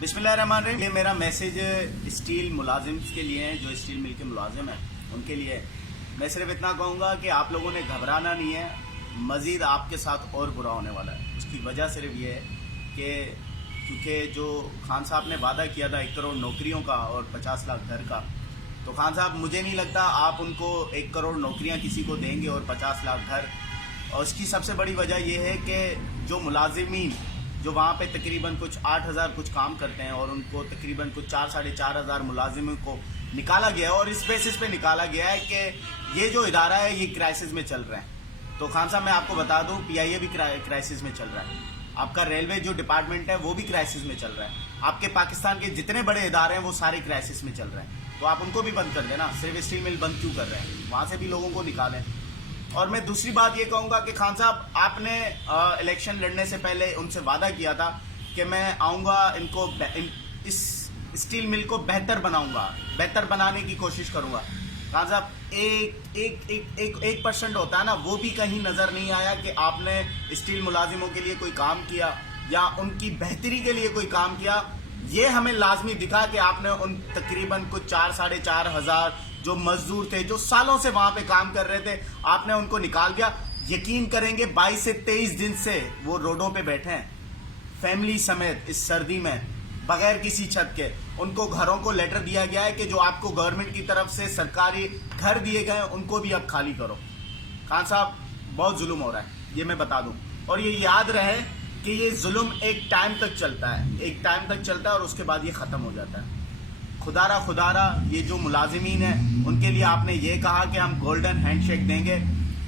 बिस्मिल्लाहिर्रहमानिर्रहीम। ये मेरा मैसेज स्टील मुलाजिम के लिए है, जो स्टील मिल के मुलाजिम हैं उनके लिए है। मैं सिर्फ इतना कहूँगा कि आप लोगों ने घबराना नहीं है, मज़ीद आपके साथ और बुरा होने वाला है। उसकी वजह सिर्फ ये है कि क्योंकि जो खान साहब ने वादा किया था 1 करोड़ नौकरियों का और 50 लाख घर का, तो खान साहब मुझे नहीं लगता आप उनको 1 करोड़ नौकरियां किसी को देंगे और 50 लाख घर। और उसकी सबसे बड़ी वजह यह है कि जो मुलाजिमीन जो वहाँ पे तकरीबन कुछ 8,000 कुछ काम करते हैं और उनको तकरीबन कुछ 4-4,500 मुलाजिमों को निकाला गया है, और इस बेसिस पे निकाला गया है कि ये जो इदारा है ये क्राइसिस में चल रहा है। तो खान साहब मैं आपको बता दूं, PIA भी क्राइसिस में चल रहा है, आपका रेलवे जो डिपार्टमेंट है वो भी क्राइसिस में चल रहा है, आपके पाकिस्तान के जितने बड़े इदारे हैं वो सारे क्राइसिस में चल रहे हैं। तो आप उनको भी बंद कर देना, सिर्फ स्टील मिल बंद क्यों कर रहे हैं, वहाँ से भी लोगों को निकालें। और मैं दूसरी बात ये कहूँगा कि खान साहब आपने इलेक्शन लड़ने से पहले उनसे वादा किया था कि मैं आऊँगा, इनको इस स्टील मिल को बेहतर बनाऊँगा, बेहतर बनाने की कोशिश करूँगा। खान साहब 1% होता है ना, वो भी कहीं नज़र नहीं आया कि आपने स्टील मुलाजिमों के लिए कोई काम किया या उनकी बेहतरी के लिए कोई काम किया। ये हमें लाजमी दिखा कि आपने उन तकरीबन कुछ 4-4,500 जो मजदूर थे, जो सालों से वहां पे काम कर रहे थे, आपने उनको निकाल दिया। यकीन करेंगे 22 से 23 दिन से वो रोडों पे बैठे हैं, फैमिली समेत, इस सर्दी में, बगैर किसी छत के। उनको घरों को लेटर दिया गया है कि जो आपको गवर्नमेंट की तरफ से सरकारी घर दिए गए हैं उनको भी अब खाली करो। खान साहब बहुत जुल्म हो रहा है, ये मैं बता दूं। और ये याद रहे कि ये जुल्म एक टाइम तक चलता है, एक टाइम तक चलता है और उसके बाद ये ख़त्म हो जाता है। खुदारा ये जो मुलाजिमीन हैं उनके लिए आपने ये कहा कि हम गोल्डन हैंडशेक देंगे।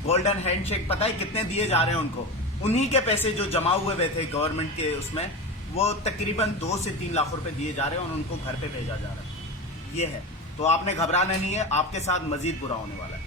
गोल्डन हैंडशेक पता है कितने दिए जा रहे हैं उनको? उन्हीं के पैसे जो जमा हुए थे गवर्नमेंट के उसमें, वो तकरीबन 2 से 3 लाख रुपए दिए जा रहे हैं और उनको घर पे भेजा जा रहा है। ये है, तो आपने घबराना नहीं है, आपके साथ मजीद बुरा होने वाला है।